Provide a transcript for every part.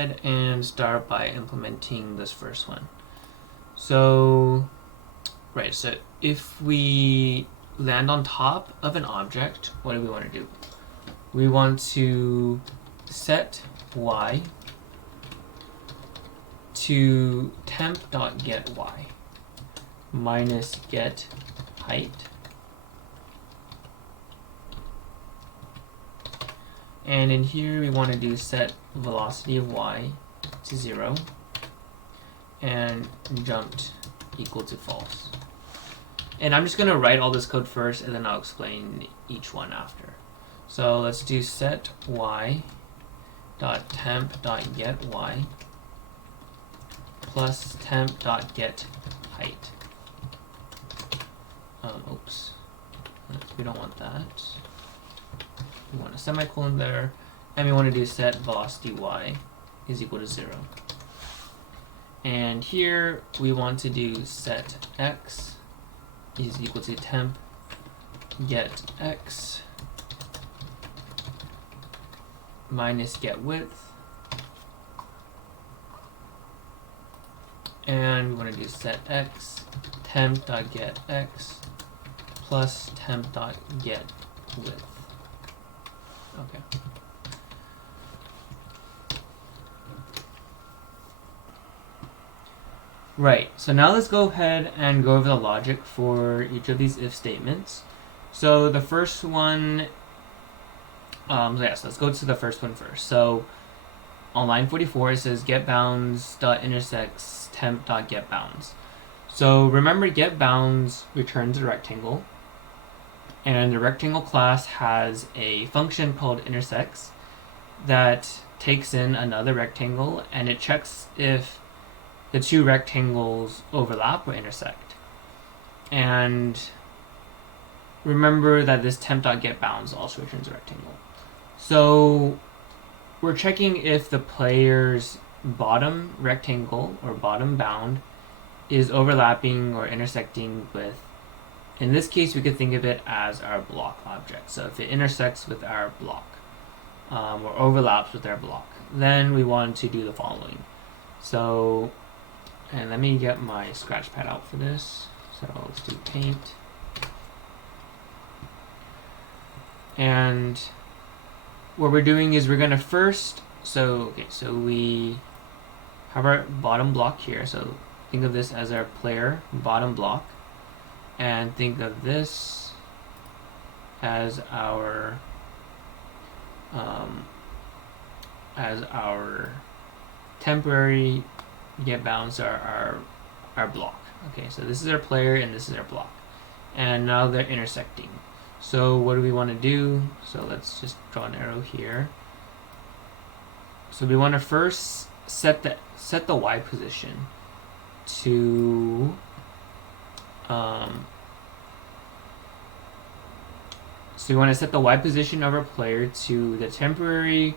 ahead and start by implementing this first one. So, right, so if we land on top of an object, what do we want to do? We want to set y to temp.getY minus get height. And in here we want to do set velocity of y to 0 and jumped equal to false. And I'm just going to write all this code first and then I'll explain each one after. So let's do set y dot temp dot get y plus temp dot get height. Oops, we don't want that. We want a semicolon there, and we want to do set velocity y is equal to 0. And here we want to do set x is equal to temp get x minus get width, and we want to do set x temp dot get x plus temp dot get width. Okay. Right, so now let's go ahead and go over the logic for each of these if statements. So the first one, so let's go to the first one first. So on line 44 it says get bounds dot intersects temp dot get bounds. So remember, get bounds returns a rectangle, and the rectangle class has a function called intersects that takes in another rectangle and it checks if the two rectangles overlap or intersect. And remember that this temp.getBounds also returns a rectangle. So we're checking if the player's bottom rectangle or bottom bound is overlapping or intersecting with, in this case we could think of it as our block object. So if it intersects with our block or overlaps with our block, then we want to do the following. So, and let me get my scratch pad out for this. So let's do paint. And what we're doing is we're going to first, so we have our bottom block here. So think of this as our player bottom block, and think of this as our temporary get bounds our block. Okay, so this is our player and this is our block, and now they're intersecting. So what do we want to do? So let's just draw an arrow here. So we want to first set the y position to so we want to set the y position of our player to the temporary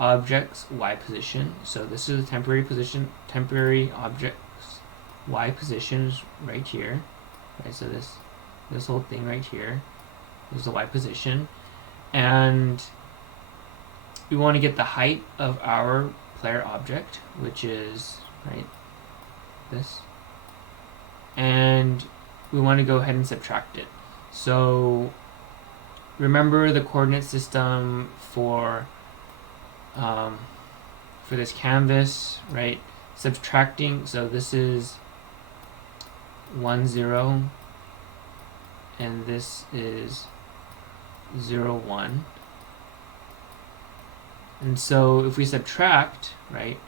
object's y position. So this is the temporary object's y positions right here. Right, so this whole thing right here is the y position, and we want to get the height of our player object, which is right this, and we want to go ahead and subtract it. So remember the coordinate system for this canvas, right? Subtracting, so this is 1 0 and this is 0 1, and so if we subtract, right,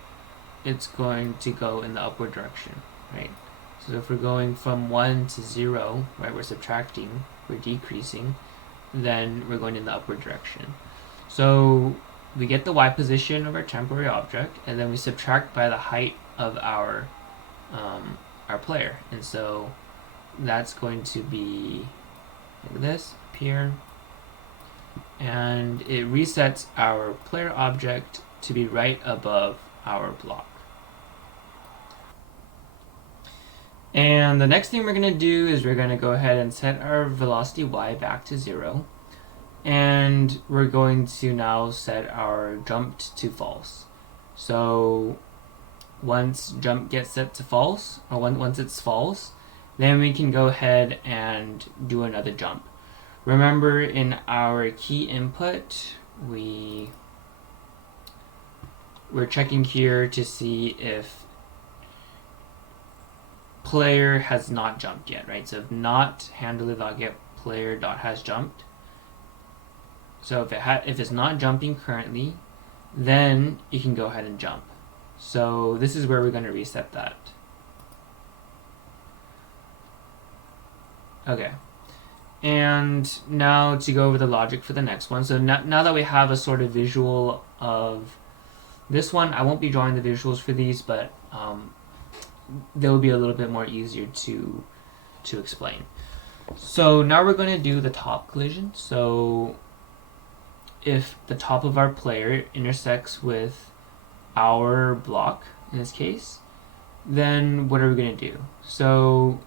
it's going to go in the upward direction, right? So if we're going from 1 to 0, right, we're subtracting, we're decreasing, then we're going in the upward direction. So we get the y position of our temporary object, and then we subtract by the height of our player, and so that's going to be like this up here, and it resets our player object to be right above our block. And the next thing we're going to do is we're going to go ahead and set our velocity y back to 0, and we're going to now set our jumped to false. So once jump gets set to false, or once it's false, then we can go ahead and do another jump. Remember, in our key input, we're checking here to see if player has not jumped yet, right? So if not handler.get player dot has jumped. So if it's not jumping currently, then you can go ahead and jump. So this is where we're going to reset that. Okay. And now to go over the logic for the next one. So now that we have a sort of visual of this one, I won't be drawing the visuals for these, but they'll be a little bit more easier to explain. So now we're going to do the top collision. So if the top of our player intersects with our block, in this case, then what are we going to do? So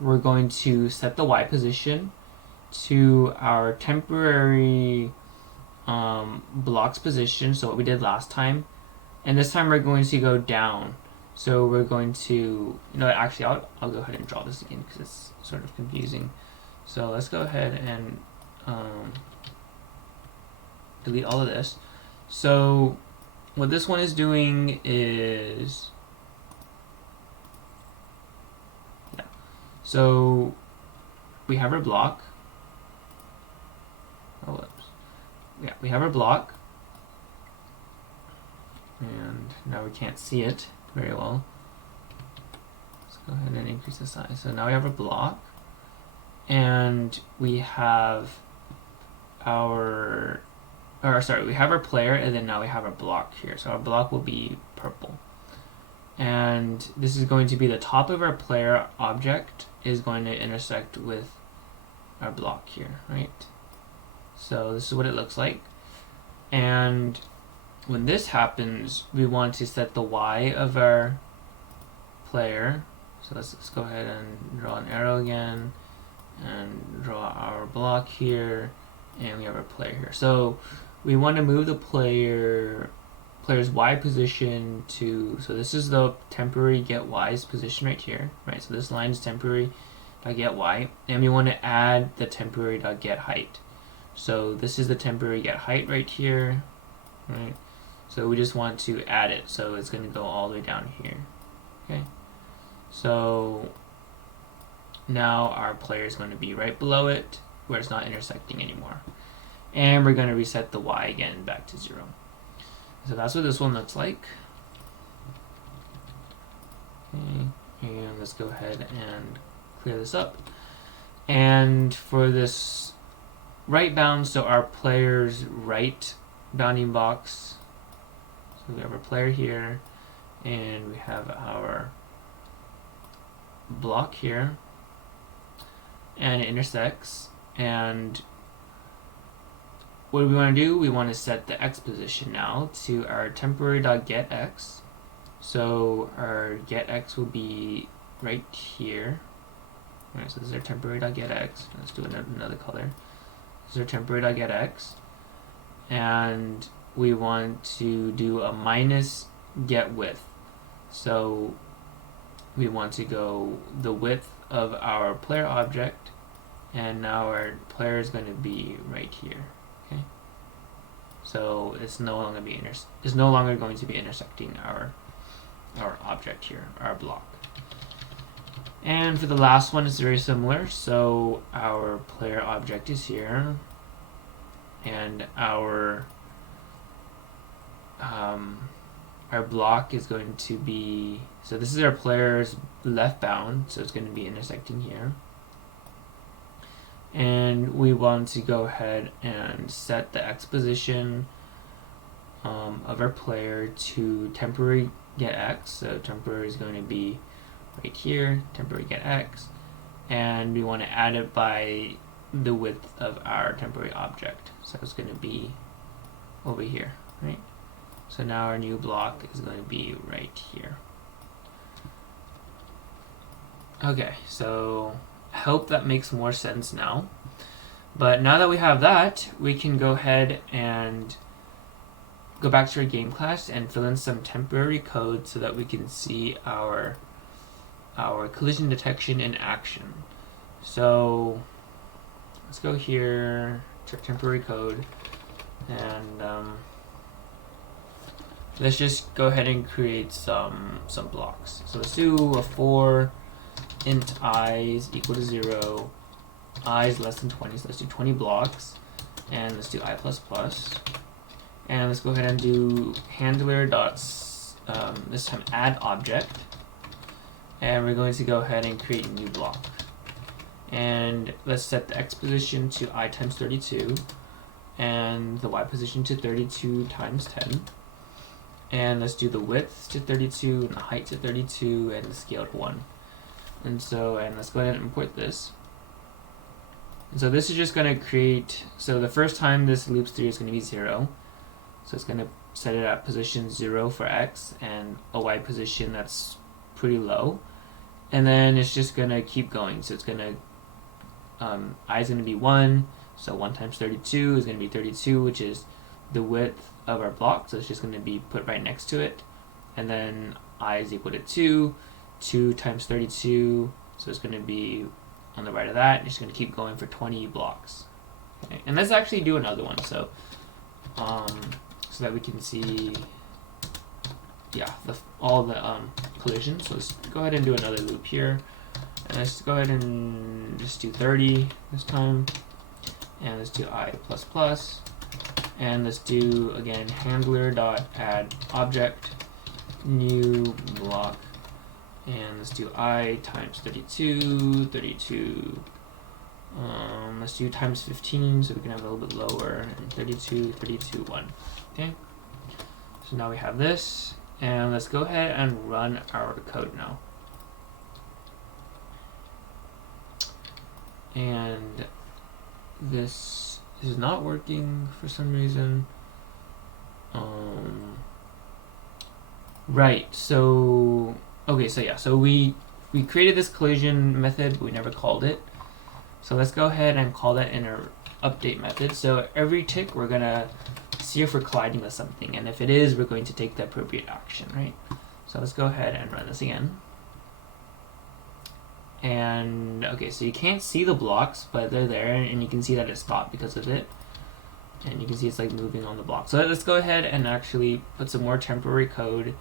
we're going to set the Y position to our temporary block's position, so what we did last time, and this time we're going to go down. So we're going to, actually I'll go ahead and draw this again because it's sort of confusing. So let's go ahead and delete all of this. So what this one is doing is, so we have our block. Oh, whoops. Yeah, we have our block. And now we can't see it very well. Let's go ahead and increase the size. So now we have a block. And we have our, we have our player, and then now we have our block here. So our block will be purple. And this is going to be the top of our player object is going to intersect with our block here, right? So this is what it looks like. And when this happens, we want to set the Y of our player. So let's go ahead and draw an arrow again and draw our block here, and we have our player here. So we want to move the player's Y position to, so this is the temporary get Y's position right here, right? So this line is temporary get Y, and we want to add the temporary get height. So this is the temporary get height right here, right? So we just want to add it, so it's going to go all the way down here. Okay, so now our player is going to be right below it, where it's not intersecting anymore, and we're going to reset the Y again back to 0. So that's what this one looks like. Okay, and let's go ahead and clear this up. And for this right bound, so our player's right bounding box, so we have our player here, and we have our block here, and it intersects. And what do we want to do? We want to set the X position now to our temporary.getX. So our getX will be right here. All right, so this is our temporary.getX. Let's do another color. This is our temporary.getX. And we want to do a minus get width. So we want to go the width of our player object, and now our player is going to be right here. Okay, so it's no longer going to be intersecting our object here, our block. And for the last one, it's very similar. So our player object is here, and our block is going to be, so this is our player's left bound, so it's going to be intersecting here. And we want to go ahead and set the X position of our player to temporary get X. So temporary is going to be right here, temporary get X, and we want to add it by the width of our temporary object. So it's going to be over here, right? So now our new block is going to be right here. Okay, so I hope that makes more sense now. But now that we have that, we can go ahead and go back to our game class and fill in some temporary code so that we can see our collision detection in action. So let's go here to temporary code, and let's just go ahead and create some blocks. So let's do a for int i's equal to 0, i's less than 20. So let's do 20 blocks, and let's do I++. And let's go ahead and do handler dots, this time add object, and we're going to go ahead and create a new block. And let's set the x position to I times 32, and the y position to 32 times 10. And let's do the width to 32, and the height to 32, and the scale to 1. And let's go ahead and import this. And so this is just going to create, so the first time this loops through is going to be 0. So it's going to set it at position 0 for x, and a y position that's pretty low. And then it's just going to keep going. So it's going to, I is going to be 1, so 1 times 32 is going to be 32, which is the width of our block. So it's just going to be put right next to it. And then I is equal to 2, 2 times 32, so it's going to be on the right of that. It's going to keep going for 20 blocks. Okay. And let's actually do another one. So that we can see, yeah, all the collisions. So let's go ahead and do another loop here, and let's go ahead and just do 30 this time, and let's do I++, and let's do again handler dot add object, new block, and let's do I times 32, 32. Let's do times 15 so we can have a little bit lower, and 32, 32, 1. Okay, so now we have this, and let's go ahead and run our code now. And this is not working for some reason. Right, so okay, so yeah, so we created this collision method, but we never called it. So let's go ahead and call that in our update method. So every tick we're gonna see if we're colliding with something, and if it is, we're going to take the appropriate action, right? So let's go ahead and run this again. And okay, so you can't see the blocks, but they're there, and you can see that it stopped because of it. And you can see it's like moving on the block. So let's go ahead and actually put some more temporary code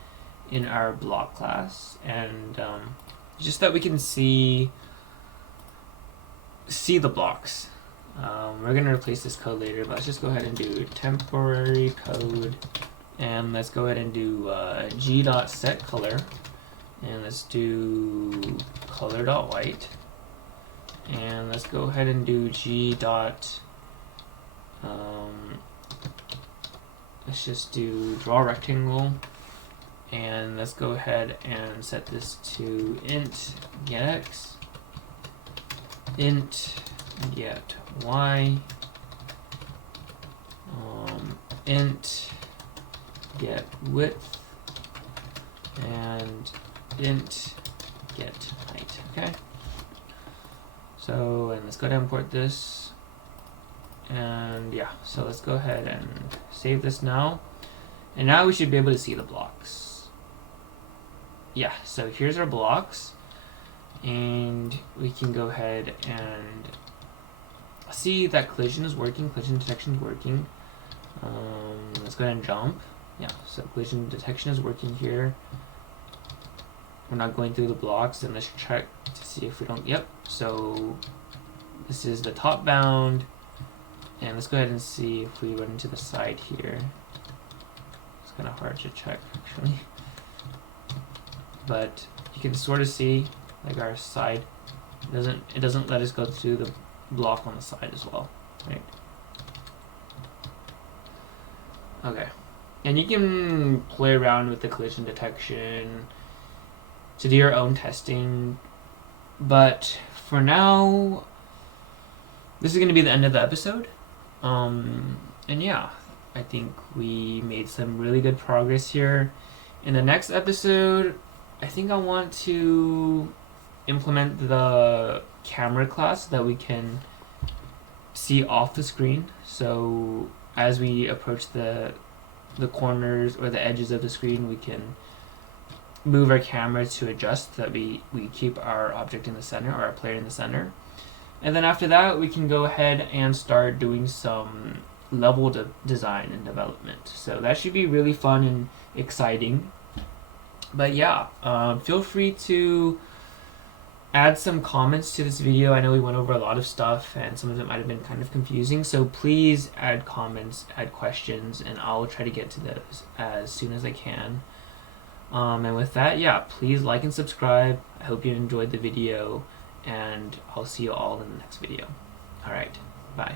in our block class, and just that we can see the blocks. We're going to replace this code later, but let's just go ahead and do temporary code, and let's go ahead and do g.setColor, and let's do color.white, and let's go ahead and do let's just do draw rectangle, and let's go ahead and set this to int getX, int get y, int get width, and int get height. Okay, so, and let's go ahead and import this, and yeah, so let's go ahead and save this now, and now we should be able to see the blocks. Yeah, so here's our blocks, and we can go ahead and see that collision is working, collision detection is working. Let's go ahead and jump. Yeah, so collision detection is working here. We're not going through the blocks, and let's check to see if we don't, yep, so this is the top bound, and let's go ahead and see if we run into the side here. It's kind of hard to check actually, but you can sort of see like our side it doesn't let us go through the block on the side as well, right? Okay, and you can play around with the collision detection to do your own testing, but for now this is going to be the end of the episode. And yeah, I think we made some really good progress here. In the next episode, I think I want to implement the camera class so that we can see off the screen. So as we approach the the corners or the edges of the screen, we can move our camera to adjust so that we keep our object in the center, or our player in the center. And then after that, we can go ahead and start doing some level design and development. So that should be really fun and exciting. But yeah, feel free to add some comments to this video. I know we went over a lot of stuff and some of it might have been kind of confusing, so please add comments, add questions, and I'll try to get to those as soon as I can. And with that, yeah, please like and subscribe. I hope you enjoyed the video, and I'll see you all in the next video. Alright, bye.